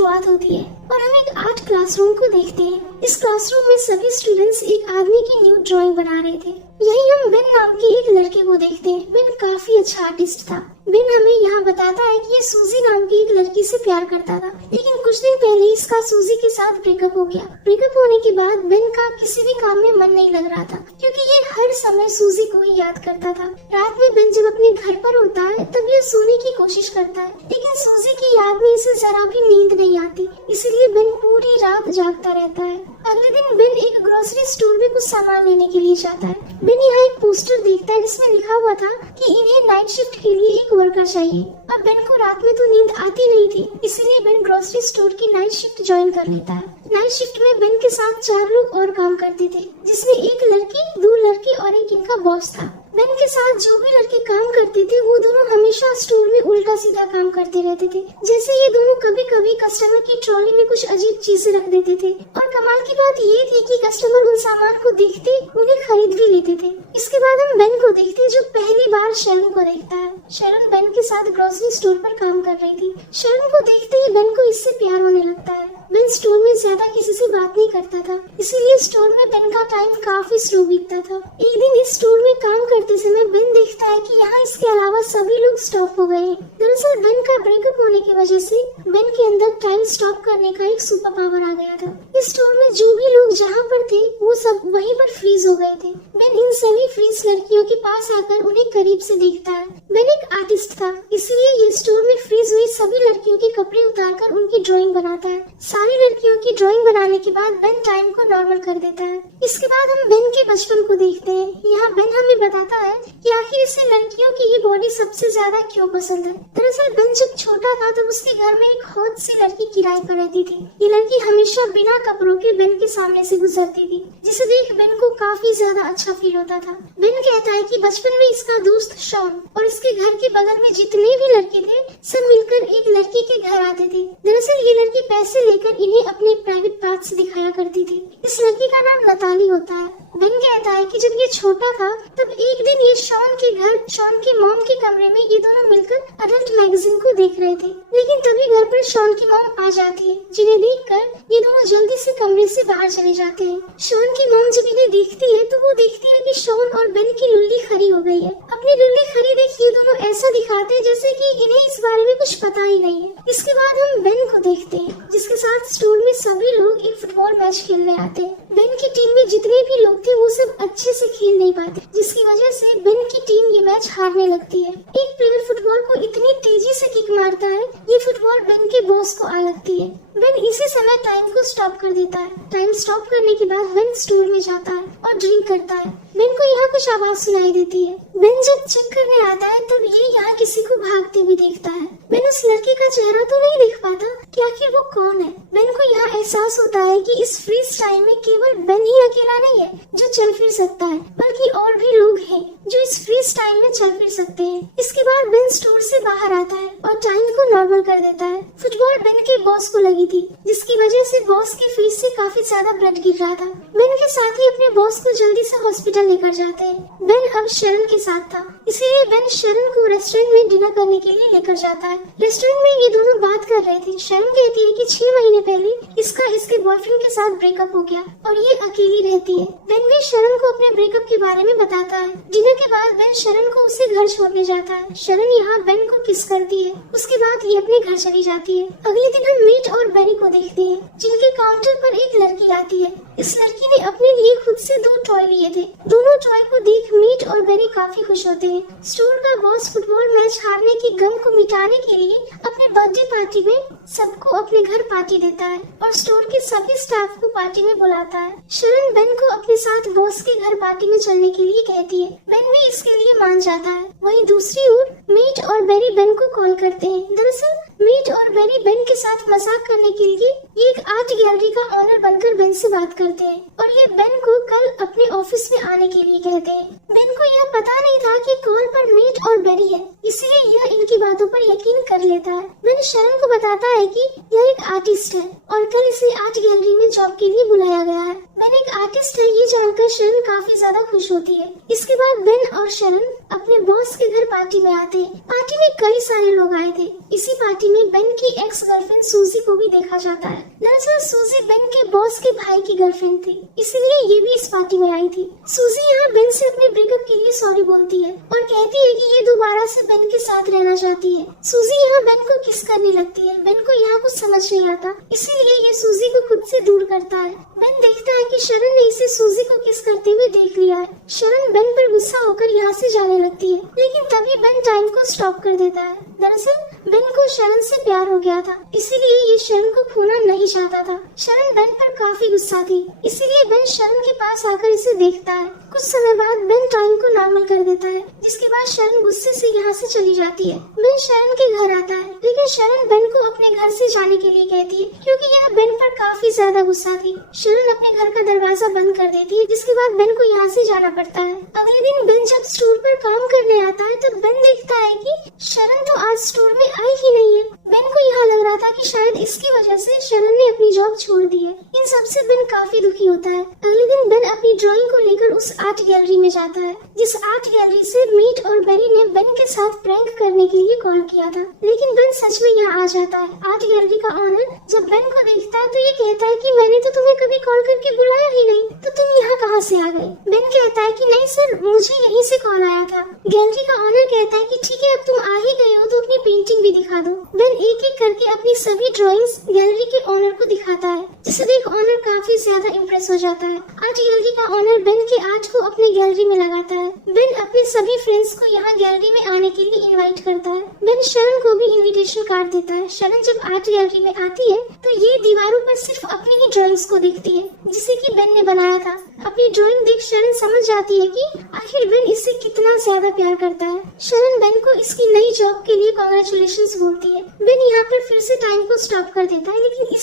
शुरुआत होती है और हम एक आर्ट क्लासरूम को देखते हैं। इस क्लासरूम में सभी स्टूडेंट्स एक आदमी की न्यू ड्राइंग बना रहे थे। यही हम बेन नाम के एक लड़के को देखते हैं। बेन काफी अच्छा आर्टिस्ट था। बेन हमें यहाँ बताता है कि ये सूजी नाम की एक लड़की से प्यार करता था, लेकिन कुछ दिन पहले इसका सूजी के साथ ब्रेकअप हो गया। ब्रेकअप होने के बाद बेन का किसी भी काम में मन नहीं लग रहा था, क्योंकि ये हर समय सूजी को ही याद करता था। रात में बेन जब अपने घर पर होता है तब ये सोने की कोशिश करता है, लेकिन सूजी की याद में इसे जरा भी नींद नहीं आती, इसलिए बेन पूरी रात जागता रहता है। अगले दिन बेन एक ग्रोसरी स्टोर में कुछ सामान लेने के लिए जाता है। बेन यहाँ एक पोस्टर देखता है जिसमें लिखा हुआ था कि इन्हें नाइट शिफ्ट के लिए एक वर्कर चाहिए। अब बेन को रात में तो नींद आती नहीं थी, इसलिए बेन ग्रोसरी स्टोर की नाइट शिफ्ट ज्वाइन कर लेता है। नाइट शिफ्ट में बेन के साथ 4 लोग और काम करते थे, जिसमें एक लड़की, 2 लड़के और एक इनका बॉस था। बेन के साथ जो भी लड़के काम करते थे वो दोनों हमेशा स्टोर में उल्टा सीधा काम करते रहते थे। जैसे ये दोनों कभी कभी कस्टमर की ट्रॉली में कुछ अजीब चीजें रख देते थे, और कमाल की बात ये थी कि कस्टमर उन सामान को देखते उन्हें खरीद भी लेते थे। इसके बाद हम बेन को देखते जो पहली बार शरण को देखता है। शरण बेन के साथ ग्रोसरी स्टोर पर काम कर रही थी। शरण को देखते ही बेन को इससे प्यार होने लगता है। बेन स्टोर में ज्यादा किसी से बात नहीं करता था, इसीलिए स्टोर में बेन का टाइम काफी स्लो बीतता था। एक दिन इस स्टोर में काम करते समय बेन देखता है कि यहाँ इसके अलावा सभी लोग स्टॉप हो गए। दरअसल बेन का ब्रेकअप होने की वजह से बेन के अंदर टाइम स्टॉप करने का एक सुपर पावर आ गया था। इस स्टोर में जो भी लोग जहाँ पर थे वो सब वहीं पर फ्रीज हो गए थे। बेन इन सभी फ्रीज लड़कियों के पास आकर उन्हें करीब से देखता है। बेन एक आर्टिस्ट था, इसलिए ये स्टोर में फ्रीज हुई सभी लड़कियों के कपड़े उतारकर उनकी ड्राइंग बनाता है। सारी लड़कियों की ड्राइंग बनाने के बाद बेन टाइम को नॉर्मल कर देता है। इसके बाद हम बेन के बचपन को देखते हैं। यहाँ बेन हमें बताता है कि आखिर इसे लड़कियों की ये बॉडी सबसे ज्यादा क्यों पसंद है। दरअसल बेन जब छोटा था तब उसके घर में एक हॉट सी लड़की किराए पर रहती थी। ये लड़की हमेशा बिना कपड़ों के बेन के सामने से गुजरती थी, जिसे देख बेन को काफी ज्यादा अच्छा फील होता था। बेन कहता है कि बचपन में इसका दोस्त शॉन और इसके घर के बगल में जितने भी लड़के थे सब मिलकर एक लड़की के घर आते थे। दरअसल ये लड़की पैसे लेकर इन्हें अपने प्राइवेट पार्ट्स दिखाया करती थी। इस लड़की का नाम नताली होता है। बेन कहता है कि जब ये छोटा था तब एक दिन ये शॉन के घर, शॉन की मॉम के कमरे में ये दोनों मिलकर अडल्ट मैगजीन को देख रहे थे, लेकिन तभी घर पर शॉन की मॉम आ जाती है, जिन्हें देखकर ये दोनों जल्दी से कमरे से बाहर चले जाते हैं। शॉन की मॉम जब इन्हें देखती है तो वो देखती है कि शॉन और बेन की लुल्ली खरी हो गई है। अपनी लुल्ली खरी देख ये दोनों ऐसा दिखाते हैं जैसे कि इन्हें इस बारे में कुछ पता ही नहीं है। इसके बाद हम बेन को देखते हैं, जिसके साथ स्टोर में सभी लोग एक फुटबॉल मैच खेलने आते हैं। बेन की टीम में जितने भी लोग थे वो सब अच्छे से खेल नहीं पाते, जिसकी वजह से बेन की टीम ये मैच हारने लगती है। एक प्लेयर फुटबॉल को इतनी तेजी से किक मारता है ये फुटबॉल बेन के बॉस को आ लगती है। बेन इसी समय टाइम को स्टॉप कर देता है। टाइम स्टॉप करने के बाद बेन स्टोर में जाता है और ड्रिंक करता है। बेन को यहाँ कुछ आवाज सुनाई देती है। बेन जब चेक करने आता है तब ये यहाँ किसी को भागते हुए देखता है। बेन उस लड़के का चेहरा तो नहीं देख पाता कि आखिर वो कौन है। बेन को यहाँ एहसास होता है कि इस फ्रीज टाइम में केवल बेन ही अकेला नहीं है जो चल फिर सकता है, बल्कि और भी लोग हैं जो इस फ्रीज टाइम में चल फिर सकते हैं। इसके बाद बेन स्टोर से बाहर आता है और टाइम को नॉर्मल कर देता है। फुटबॉल बेन के बॉस को लगी थी, जिसकी वजह से बॉस के फेस से काफी ज्यादा ब्लड गिर रहा था। बेन के साथ ही अपने बॉस को जल्दी से हॉस्पिटल लेकर जाते हैं। बेन अब शरण के साथ था, इसीलिए बेन शरण को रेस्टोरेंट में डिनर करने के लिए लेकर जाता है। रेस्टोरेंट में ये दोनों बात कर रहे थे। शरण कहती है कि 6 महीने पहले इसका इसके बॉयफ्रेंड के साथ ब्रेकअप हो गया और ये अकेली रहती है। बेन भी शरण को अपने ब्रेकअप के बारे में बताता है। डिनर के बाद बेन शरण को उसे घर छोड़ने जाता है। शरण यहाँ बेन को किस करती है, उसके बाद ये अपने घर चली जाती है। अगले दिन हम मीट और बेनी को देखते हैं, जिनके काउंटर पर एक लड़की आती है। इस लड़की ने अपने लिए खुद से 2 टॉय लिए थे। दोनों टॉय को देख मीट और बेनी काफी खुश होते हैं। स्टोर का बॉस फुटबॉल मैच हारने की गम को मिटाने के लिए अपने बर्थडे पार्टी में सबको अपने घर पार्टी देता है और स्टोर के सभी स्टाफ को पार्टी में बुलाता है। शरण बेन को अपने साथ बॉस के घर पार्टी में चलने के लिए कहती है। बेन भी इसके लिए मान जाता है। वहीं दूसरी ओर मीट और बेनी बेन को कॉल करते हैं। दरअसल मीट और बेनी बेन के साथ मजाक करने के लिए एक आर्ट गैलरी का ऑनर बनकर बेन से बात करते हैं और और ये बेन को कल अपने ऑफिस में आने के लिए कहते हैं। बेन को यह पता नहीं था कि कॉल पर मीट और बेरी है, इसलिए यह इनकी बातों पर यकीन कर लेता है। बेन शरण को बताता है कि यह एक आर्टिस्ट है और कल इसे आर्ट गैलरी में जॉब के लिए बुलाया गया है। बेन एक आर्टिस्ट है ये जानकर शरण काफी ज्यादा खुश होती है। इसके बाद बेन और शरण अपने बॉस के घर पार्टी में आते हैं। पार्टी में कई सारे लोग आए थे। इसी पार्टी में बेन की एक्स गर्लफ्रेंड सूजी को भी देखा जाता है। दरअसल सूजी बेन के बॉस के भाई की गर्लफ्रेंड थी, इसलिए ये भी इस पार्टी में आई थी। सूजी यहाँ बेन से अपने ब्रेकअप के लिए सॉरी बोलती है और कहती है कि ये दोबारा से बेन के साथ रहना चाहती है। सूजी यहाँ बेन को किस करने लगती है। बेन को यहाँ कुछ समझ नहीं आता, इसीलिए ये सूजी को खुद से दूर करता है। बेन देखता है कि शरण ने इसे सूजी को किस करते हुए देख लिया है। शरण बेन पर गुस्सा होकर यहाँ से जाने लगती है, लेकिन तभी बेन टाइम को स्टॉप कर देता है। दरअसल बेन को शरण से प्यार हो गया था, इसीलिए ये शरण को खोना नहीं चाहता था। शरण बेन पर काफी गुस्सा थी, इसीलिए बेन शरण के पास आकर इसे देखता है। कुछ समय बाद बेन टाइम को नॉर्मल कर देता है, जिसके बाद शरण गुस्से से यहाँ से चली जाती है। बेन शरण के घर आता है, लेकिन शरण बेन को अपने घर से जाने के लिए कहती है, क्योंकि यह बेन पर काफी ज्यादा गुस्सा थी। शरण अपने घर का दरवाजा बंद कर देती है, जिसके बाद बेन को यहाँ से जाना पड़ता है। अगले दिन बेन जब स्टोर पर काम करने आता है तो बेन देखता है कि शरण तो आज स्टोर में आई ही नहीं है। बेन को यहाँ लग रहा था कि शायद इसकी वजह से शरण ने अपनी जॉब छोड़ दी है। इन सबसे बेन काफी दुखी होता है। अगले दिन बेन अपनी ड्राइंग को लेकर उस आर्ट गैलरी में जाता है, जिस आर्ट गैलरी से मीट और बेरी ने बेन के साथ प्रैंक करने के लिए कॉल किया था। लेकिन बेन सच में यहाँ आ जाता है। आर्ट गैलरी का ऑनर जब बेन को देखता है तो ये कहता है कि मैंने तो तुम्हें कभी कॉल करके बुलाया ही नहीं, तो तुम यहाँ कहाँ से आ गए। बेन कहता है कि नहीं सर, मुझे यहीं से कॉल आया था। गैलरी का ऑनर कहता है कि ठीक है, अब तुम आ ही गए हो तो अपनी पेंटिंग भी दिखा दो। बेन एक एक करके अपनी सभी ड्राइंग्स गैलरी के ऑनर को दिखाता है, जिसे देख ऑनर काफी ज्यादा इम्प्रेस हो जाता है। आर्ट गैलरी का ऑनर बेन के आर्ट को अपने गैलरी में लगाता है। बेन अपने सभी फ्रेंड्स को यहाँ गैलरी में आने के लिए इनवाइट करता है। बेन शरण को भी इनविटेशन कार्ड देता है। शरण जब आर्ट गैलरी में आती है तो ये दीवारों पर सिर्फ अपनी ही ड्राइंग्स को देखती है, जिसे कि बेन ने बनाया था। अपनी ड्राइंग देख शरण समझ जाती है कि आखिर बेन इससे कितना ज्यादा प्यार करता है। शरण बेन को इसकी नई जॉब के लिए कांग्रेचुलेशंस बोलती है। बेन यहाँ पर फिर से टाइम को स्टॉप कर देता है, लेकिन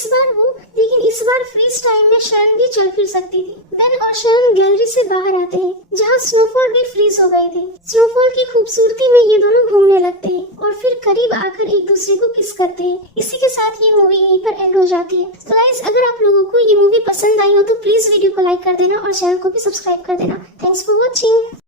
इस बार फ्रीज टाइम में शरण भी चल फिर सकती थी। बेन और शरण गैलरी से बाहर आते हैं, जहाँ स्नोफॉल भी फ्रीज हो गए थे। स्नोफॉल की खूबसूरती में ये दोनों घूमने लगते हैं और फिर करीब आकर एक दूसरे को किस करते हैं। इसी के साथ ये मूवी यहीं पर एंड हो जाती है। तो गाइस, अगर आप लोगों को ये मूवी पसंद आई हो तो प्लीज वीडियो को लाइक कर देना और चैनल को भी सब्सक्राइब कर देना। Thanks for watching.